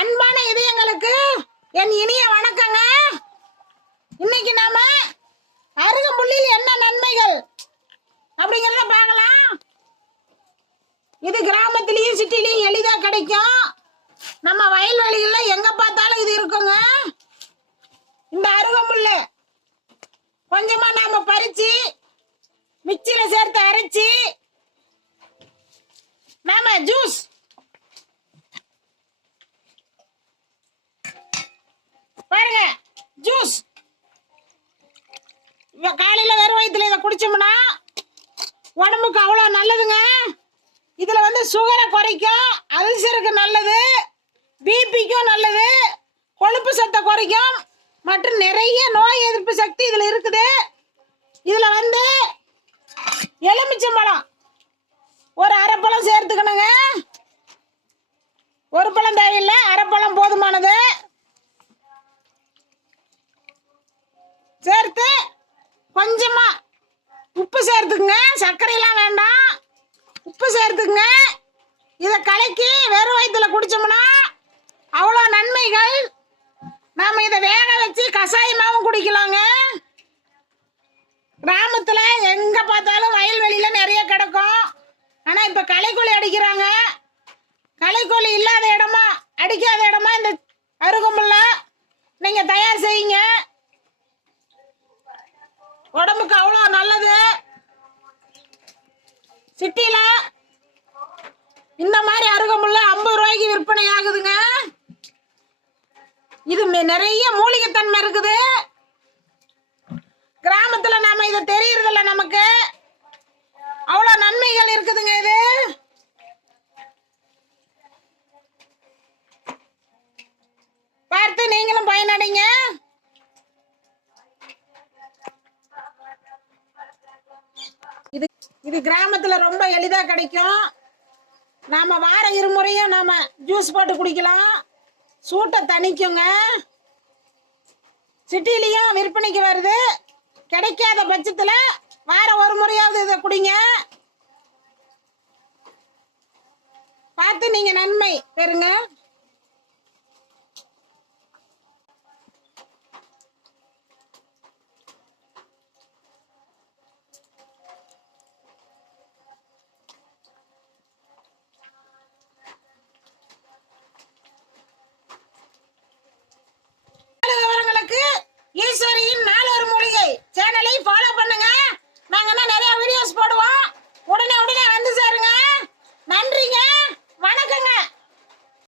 அன்பான இதயங்களுக்கு என் இனிய வணக்கங்க. இன்னைக்கு நாம அருகம்புல்லில் என்ன நன்மைகள் அப்படிங்கறத பார்க்கலாம். இது கிராமத்திலயும் சிட்டிலையும் எளிதா கிடைக்கும். நம்ம வயல்வெளிகள்ல எங்க பார்த்தாலும் இது இருக்குங்க. இந்த அருகம்புல்லு கொஞ்சமா நாம பறிச்சு மிக்சியில சேர்த்து அரைச்சி நாம ஜூஸ் பாருங்க, ஜூஸ் காலையில வெறும் வயிற்றுல இதை குடிச்சோம்னா உடம்புக்கு அவ்வளோ நல்லதுங்க. இதுல சுகரை குறைக்கும், அல்சருக்கு நல்லது, பிபிக்கும் நல்லது, கொழுப்பு சத்தை குறைக்கும் மற்றும் நிறைய நோய் எதிர்ப்பு சக்தி இதுல இருக்குது. இதுல எலுமிச்சம்பழம் ஒரு அரைப்பழம் சேர்த்துக்கணுங்க. ஒரு பழம் தேவையில்லை, அரைப்பழம் போதுமானது. சேர்த்து கொஞ்சமா உப்பு சேர்த்துக்குங்க. சர்க்கரையெல்லாம் வேண்டாம், உப்பு சேர்த்துக்குங்க. இதை கலக்கி வெறும் வயிற்றுல குடிச்சோம்னா அவ்வளோ நன்மைகள். நாம இதை வேக வச்சு கஷாயமாவும் குடிக்கலாங்க. கிராமத்துல எங்க பார்த்தாலும் வயல்வெளியில நிறைய கிடக்கும். ஆனா இப்ப களைக்கொல்லி அடிக்கிறாங்க. களைக்கொல்லி இல்லாத இடமா அடிக்காத இடமா இந்த அருகம்புல்ல நீங்க தயார் செய்யுங்க. உடம்புக்கு அவ்வளோ நல்லது. சிட்டில இந்த மாதிரி அருகம்புல்ல 50 ரூபாய்க்கு விற்பனை ஆகுதுங்க. இது நிறைய மூலிகைத்தன்மை இருக்குது. கிராமத்துல நாம இதை தெரியறதில்ல, நமக்கு அவ்வளோ நன்மைகள் இருக்குதுங்க. இது பார்த்து நீங்களும் பயனடைங்க. இது கிராமத்துல ரொம்ப எளிதா கிடைக்கும். நாம வார இருமுறையும் நாம ஜூஸ் போட்டு குடிக்கலாம். சூட்டை தணிக்குங்க. சிட்டிலையும் விற்பனைக்கு வருது. கிடைக்காத பட்சத்துல வார ஒரு முறையாவது இதை குடிங்க. பார்த்து நீங்க நன்மை பெறுங்க.